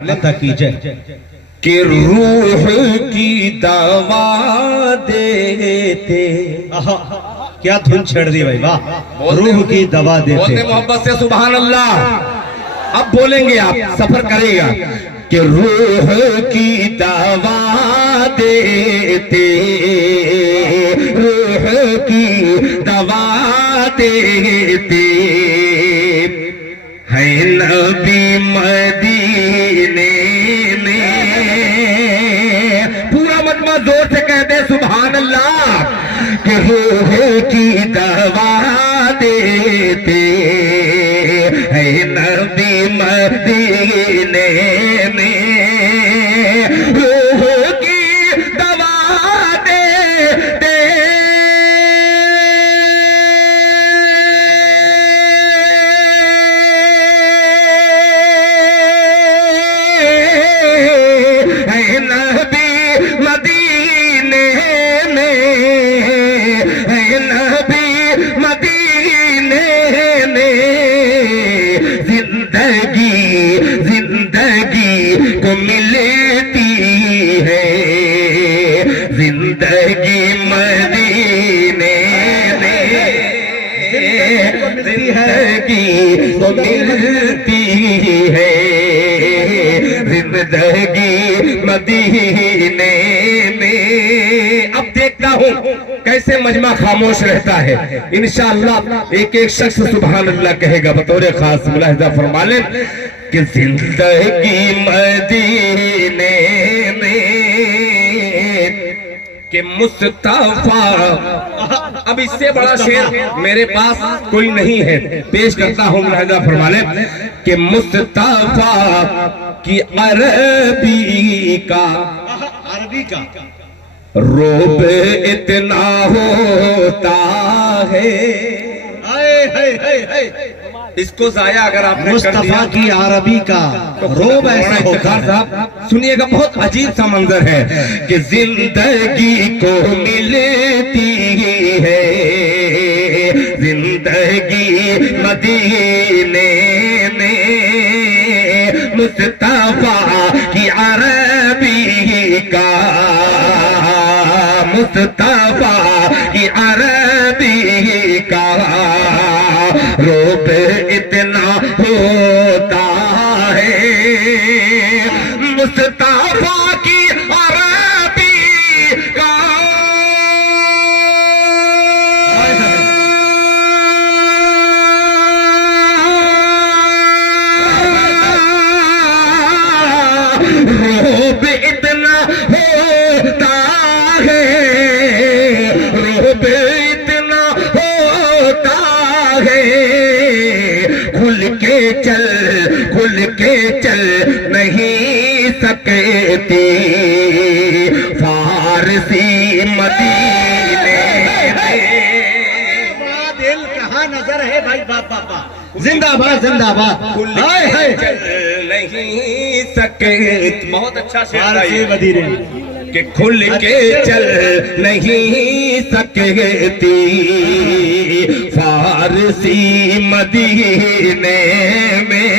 लता की जय कि रूह की दवा देते। क्या धुन छेड़ दी भाई, वाह। रूह की दवा देते, बोलते मोहब्बत से सुभान अल्लाह। अब बोलेंगे आप, सफर करेगा कि रूह की दवा देते, रूह की दवा देते है नबी मदीने में। पूरा मजमा जोर से कहते सुभान अल्लाह कि रूह की दवा देते है नबी मदीने में। रूह की दवा देते है नबी मदीने में, है नबी मदीने में। जिंदगी जिंदगी को मिलती है, जिंदगी मदीने में। जिंदगी को मिलती है, जिंदगी मदीने में। अब देखता हूँ कैसे मजमा खामोश रहता है। इंशाअल्लाह एक एक शख्स सुभान अल्लाह कहेगा। बतौर खास मुलाहिजा फरमा लें कि जिंदगी मदीने में कि मुस्तफा। अब इससे बड़ा शेर मेरे पास कोई नहीं है, पेश करता हूँ। मुलाहिजा फरमा लें कि मुस्तफा की अरबी का रोब इतना होता है। इसको जाया अगर आपने मुस्तफा की अरबी का रोब ऐसा होता है। साहब सुनिएगा, बहुत अजीब सा मंजर है कि जिंदगी को मिलती है, जिंदगी मदीने में। मुस्तफा की अरबी का, मुस्तफा की अरबी का रोब इतना होता है। मुस्तफा की अरबी का रोब इतना होता है, रोब इतना होता है। खुल के चल नहीं सकती फारसी मदीने में। दिल कहाँ नजर है भाई, बाप बापा। जिंदाबाद जिंदाबाद। खुल के चल नहीं सकती। बहुत अच्छा शेर मदीने कि खुल के चल नहीं सकती फारसी मदीने में।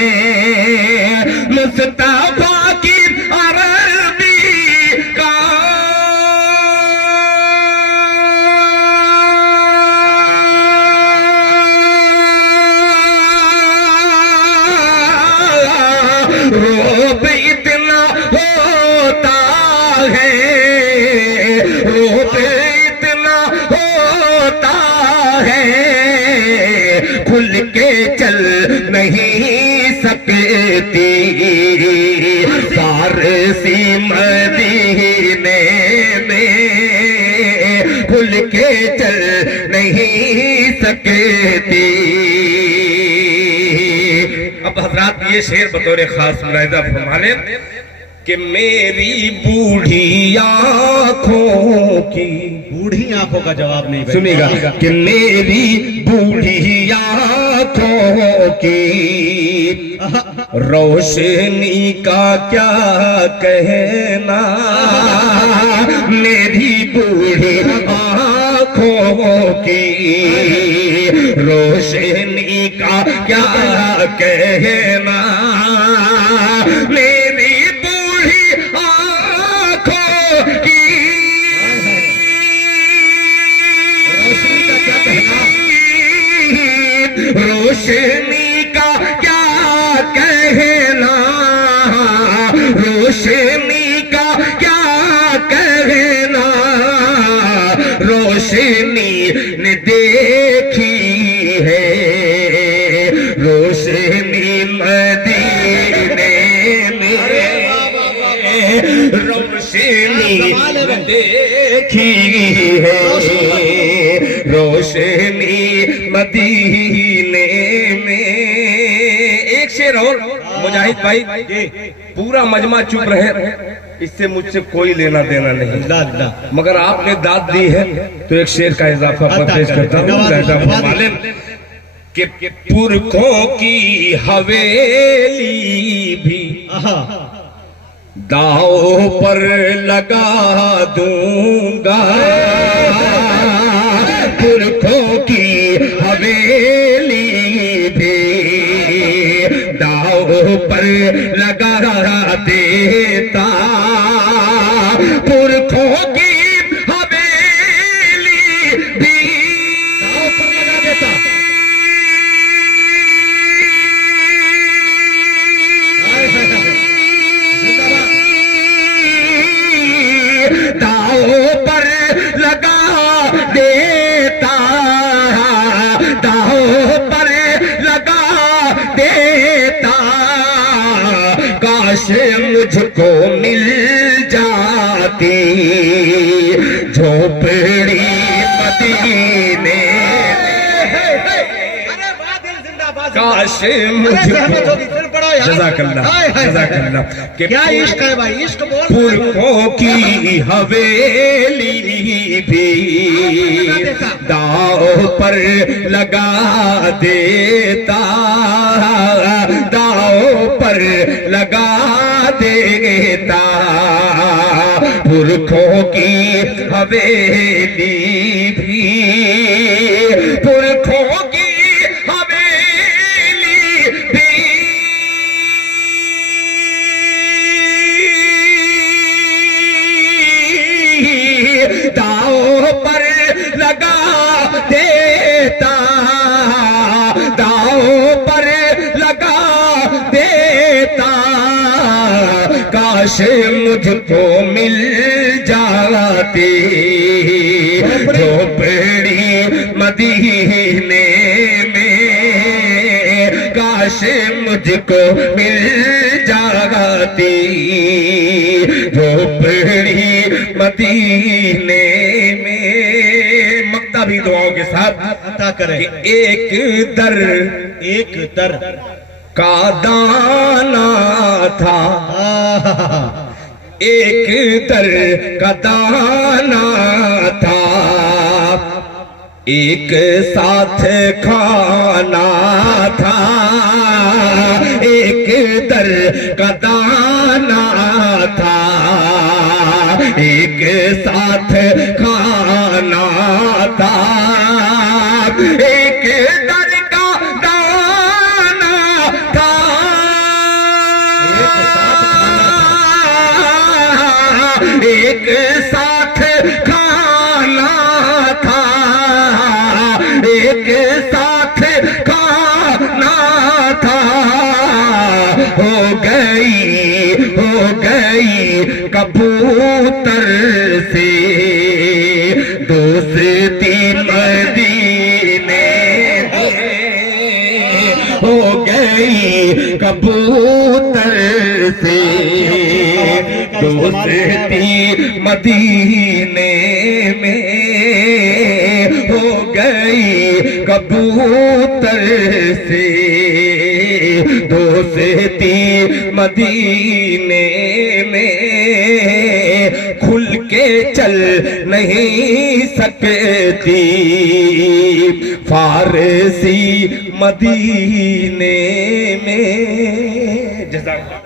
मुस्तफा की अरबी का रोब इतना होता है, रोब इतना होता है। खुल के चल नहीं सकती फारसी मदीने में। खुल के चल नहीं सकती। अब हजरात ये शेर बतौर खास मुलाहिजा फरमा लें कि मेरी बूढ़ी आंखों की, बूढ़ी आंखों का जवाब नहीं सुनिएगा कि मेरी बूढ़ी आंखों की रोशनी का क्या कहना। मेरी बूढ़ी आंखों की रोशनी का क्या कहना। मेरी रोशनी का क्या कहना, रोशनी ने देखी है, रोशनी मदीने में, रोशनी देखी है, रोशनी मदीने में। एक शेर और मुजाहिद भाई, पूरा मजमा चुप रहे, इससे मुझसे कोई लेना देना नहीं, मगर आपने दाद दी है तो एक शेर का इजाफा पेश करता हूँ कि पुरखों की हवेली भी दाव पर लगा दूंगा, पुरखों की हवेली भी दाव पर लगा देता, पुरखों की हवेली भी दाव पर लगा देता। दाव पर लगा देता, दाव पर लगा देता, काश मुझको मिल जाती झोपड़ी मदीने, काश मुझको, जज़ाकल्लाह जज़ाकल्लाह, क्या इश्क है भाई, इश्क बोल। पुरखों की हवेली भी दाव पर लगा देता, दाव पर लगा देता, पुरखों की हवेली भी, पुरखों की हवेली भी दाव पर लगा देता, दाव पर लगा देता, काश मुझको मिल जाती झोपड़ी मदीने में, काश मुझको मिल जाती झोपड़ी मदीने में। मक्ता भी दुआओं के साथ अता करें। एक दर का दाना था, एक दर का दाना था, एक साथ खाना था, एक दर का दाना था, एक साथ खाना था, एक दर का दाना था, एक साथ खाना था, एक साथ खाना था, हो गई कबूतर से दोस्ती मदीने, हो गई कबूतर से दोस्ती मदीने में, हो गई कबूतर से दोस्ती मदीने में, खुल के चल नहीं सकती फारसी मदीने में। जज़ाकल्लाह।